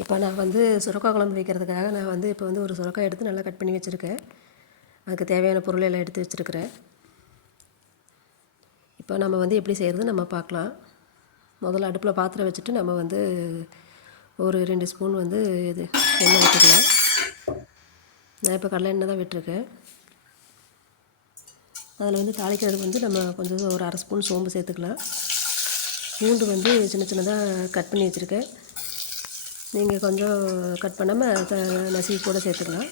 இப்போ நான் வந்து சுரக்காய் குழம்பு வைக்கிறதுக்காக நான் வந்து இப்போ வந்து ஒரு சுரக்காய் எடுத்து நல்லா கட் பண்ணி வச்சுருக்கேன். அதுக்கு தேவையான பொருள் எல்லாம் எடுத்து வச்சுருக்கிறேன். இப்போ நம்ம வந்து எப்படி செய்கிறது நம்ம பார்க்கலாம். முதல்ல அடுப்பில் பாத்திரம் வச்சுட்டு நம்ம வந்து ஒரு ரெண்டு ஸ்பூன் வந்து இது எண்ணெய் விட்டுக்கலாம் நான் இப்போ கடலை எண்ணெய் தான் விட்டுருக்கேன். அதில் வந்து தாளிக்கிறதுக்கு வந்து நம்ம கொஞ்சம் ஒரு அரை ஸ்பூன் சோம்பு சேர்த்துக்கலாம். பூண்டு வந்து சின்ன சின்னதாக கட் பண்ணி வச்சுருக்கேன். நீங்கள் கொஞ்சம் கட் பண்ணாமல் த நசுக்கி கூட சேர்த்துக்கலாம்.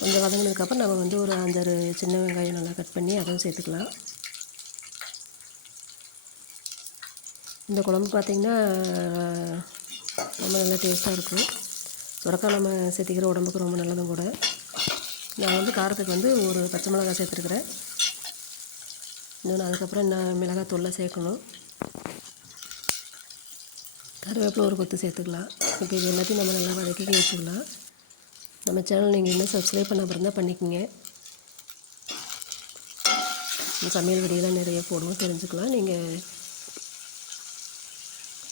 கொஞ்சம் வதங்கினதுக்கப்புறம் நம்ம வந்து ஒரு அஞ்சாறு சின்ன வெங்காயம் நல்லா கட் பண்ணி அதுவும் சேர்த்துக்கலாம். இந்த குழம்பு பார்த்திங்கன்னா ரொம்ப நல்லா டேஸ்ட்டாக இருக்கும். சுரக்காய் நம்ம சேர்த்திக்கிற உடம்புக்கு ரொம்ப நல்லதும் கூட. நான் வந்து காரத்துக்கு வந்து ஒரு பச்சை மிளகாய் சேர்த்துருக்குறேன். இன்னொன்று அதுக்கப்புறம் என்ன மிளகாய் தூளில் சேர்க்கணும். கருவேப்பிலை ஒரு கொத்து சேர்த்துக்கலாம். இப்போ இது எல்லாத்தையும் நம்ம நல்லா வதக்கி வச்சுக்கலாம். நம்ம சேனல் நீங்கள் இன்னும் சப்ஸ்கிரைப் பண்ண அப்புறம் தான் பண்ணிக்கோங்க சமையல் வீடியோலாம் நிறைய போடுவோம் தெரிஞ்சுக்கலாம். நீங்கள்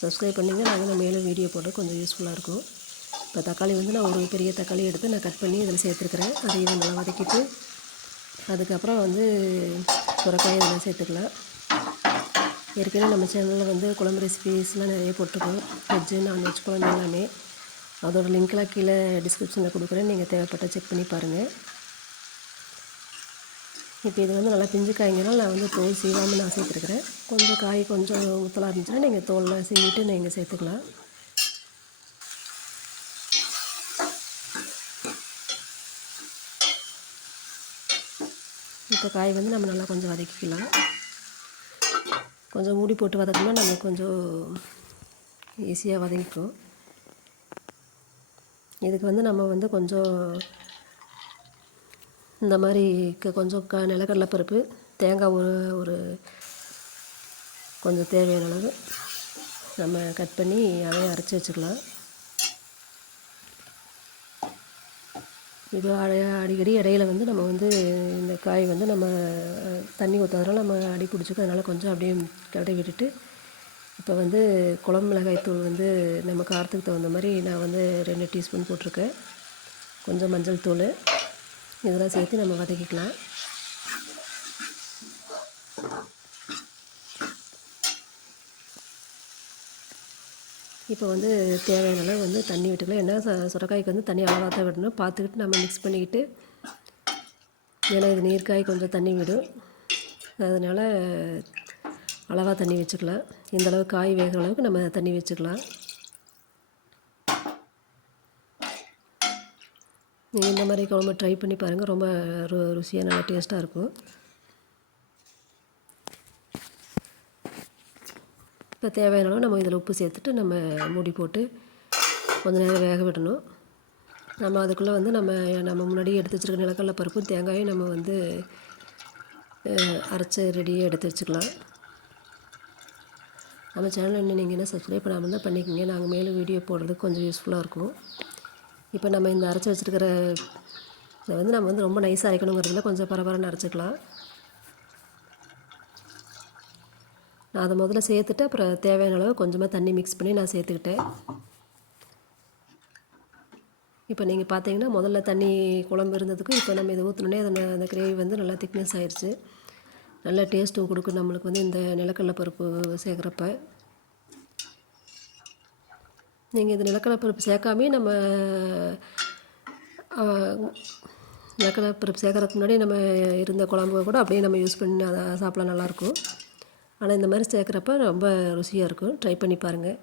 சப்ஸ்கிரைப் பண்ணிங்கன்னா நாங்கள் மேலும் வீடியோ போட கொஞ்சம் யூஸ்ஃபுல்லாக இருக்கும். இப்போ தக்காளி வந்து நான் ஒரு பெரிய தக்காளி எடுத்து நான் கட் பண்ணி இதில் சேர்த்துருக்குறேன். அதையும் நல்லா வதக்கிட்டு அதுக்கப்புறம் வந்து சுரக்காய் இதெல்லாம் சேர்த்துக்கலாம். ஏற்கனவே நம்ம சேனலில் வந்து குழம்பு ரெசிபீஸ்லாம் நிறைய போட்டிருக்கோம். வெஜ்ஜு நான்வெஜ் குழம்பு எல்லாமே. அதோடய லிங்க்லாம் கீழே டிஸ்கிரிப்ஷனில் கொடுக்குறேன். நீங்கள் தேவைப்பட்ட செக் பண்ணி பாருங்கள் இப்போ இது வந்து நல்லா பிஞ்சு காய்ங்கனால நான் வந்து தோல் சீவாமல் நான் சேர்த்துருக்குறேன். கொஞ்சம் காய் கொஞ்சம் உத்தலாக இருந்துச்சுன்னா நீங்கள் தோல்லாம் சீவிட்டு நீங்கள் சேர்த்துக்கலாம். இப்போ காய் வந்து நம்ம நல்லா கொஞ்சம் வதக்கிக்கலாம். கொஞ்சம் மூடி போட்டு வதக்கணும்னா நம்ம கொஞ்சம் ஈஸியாக வதங்கிக்கும். இதுக்கு வந்து நம்ம வந்து கொஞ்சம் இந்த மாதிரி க கொஞ்சம் க நிலக்கடலை பருப்பு தேங்காய் ஒரு ஒரு கொஞ்சம் தேவையான அளவு நம்ம கட் பண்ணி அதையும் அரைச்சி வச்சுக்கலாம். இது அடிக்கடி இடையில வந்து நம்ம வந்து இந்த காய் வந்து நம்ம தண்ணி ஊற்றாதனால நம்ம அடி பிடிச்சிக்கும் அதனால் கொஞ்சம் அப்படியே கடை விட்டுட்டு இப்போ வந்து குழம்பு மிளகாய் தூள் வந்து நம்ம காரத்துக்கு தகுந்த மாதிரி நான் வந்து ரெண்டு டீஸ்பூன் போட்டிருக்கேன். கொஞ்சம் மஞ்சள் தூள் இதெல்லாம் சேர்த்து நம்ம வதக்கிக்கலாம். இப்போ வந்து தேவையான அளவு வந்து தண்ணி விட்டுக்கலாம். ஏன்னா சுரக்காய்க்கு வந்து தண்ணி அளவாக தான் விடணும். பார்த்துக்கிட்டு நம்ம மிக்ஸ் பண்ணிக்கிட்டு ஏன்னா இது நீர்க்காய் கொஞ்சம் தண்ணி விடும். அதனால் அளவாக தண்ணி வச்சுக்கலாம். இந்த அளவு காய் வேகிற அளவுக்கு நம்ம தண்ணி வச்சுக்கலாம். நீங்கள் இந்த மாதிரி குழம்பு ட்ரை பண்ணி பாருங்கள் ரொம்ப ரு ருசியாக நல்லா டேஸ்ட்டாக இருக்கும். இப்போ தேவையான அளவு நம்ம இதில் உப்பு சேர்த்துட்டு நம்ம மூடி போட்டு கொஞ்சம் நேரம் வேக விடணும். நம்ம அதுக்குள்ளே வந்து நம்ம நம்ம முன்னாடி எடுத்து வச்சுருக்க நிலக்கடல பருப்பும் தேங்காயும் நம்ம வந்து அரைச்சி ரெடியாக எடுத்து வச்சுக்கலாம். நம்ம சேனல் இன்னும் நீங்கள் என்ன சப்ஸ்கிரைப் பண்ணாமல் தான் பண்ணிக்கோங்க. நாங்கள் மேலும் வீடியோ போடுறதுக்கு கொஞ்சம் யூஸ்ஃபுல்லாக இருக்கும். இப்போ நம்ம இந்த அரைச்சி வச்சுருக்கிற இதை வந்து நம்ம வந்து ரொம்ப நைஸாக அரைக்கணுங்கிறதுல கொஞ்சம் பரபரன்னு அரைச்சிக்கலாம். நான் அதை முதல்ல சேர்த்துட்டு அப்புறம் தேவையான அளவு கொஞ்சமாக தண்ணி மிக்ஸ் பண்ணி நான் சேர்த்துக்கிட்டேன். இப்போ நீங்கள் பார்த்தீங்கன்னா முதல்ல தண்ணி குழம்பு இருந்ததுக்கும் இப்போ நம்ம இதை ஊற்றினோடனே அந்த அந்த கிரேவி வந்து நல்லா திக்னஸ் ஆயிடுச்சு நல்லா டேஸ்ட்டும் கொடுக்கும் நம்மளுக்கு வந்து இந்த நிலக்கடலை பருப்பு சேர்க்குறப்ப. நீங்கள் இந்த நிலக்கடலை பருப்பு சேர்க்காமே நம்ம நிலக்கடலை பருப்பு சேர்க்குறதுக்கு முன்னாடி நம்ம இருந்த குழம்பு கூட அப்படியே நம்ம யூஸ் பண்ணி அதை சாப்பிட நல்லாயிருக்கும் ஆனால் இந்த மாதிரி சேர்க்குறப்ப ரொம்ப ருசியாக இருக்கும். ட்ரை பண்ணி பாருங்கள்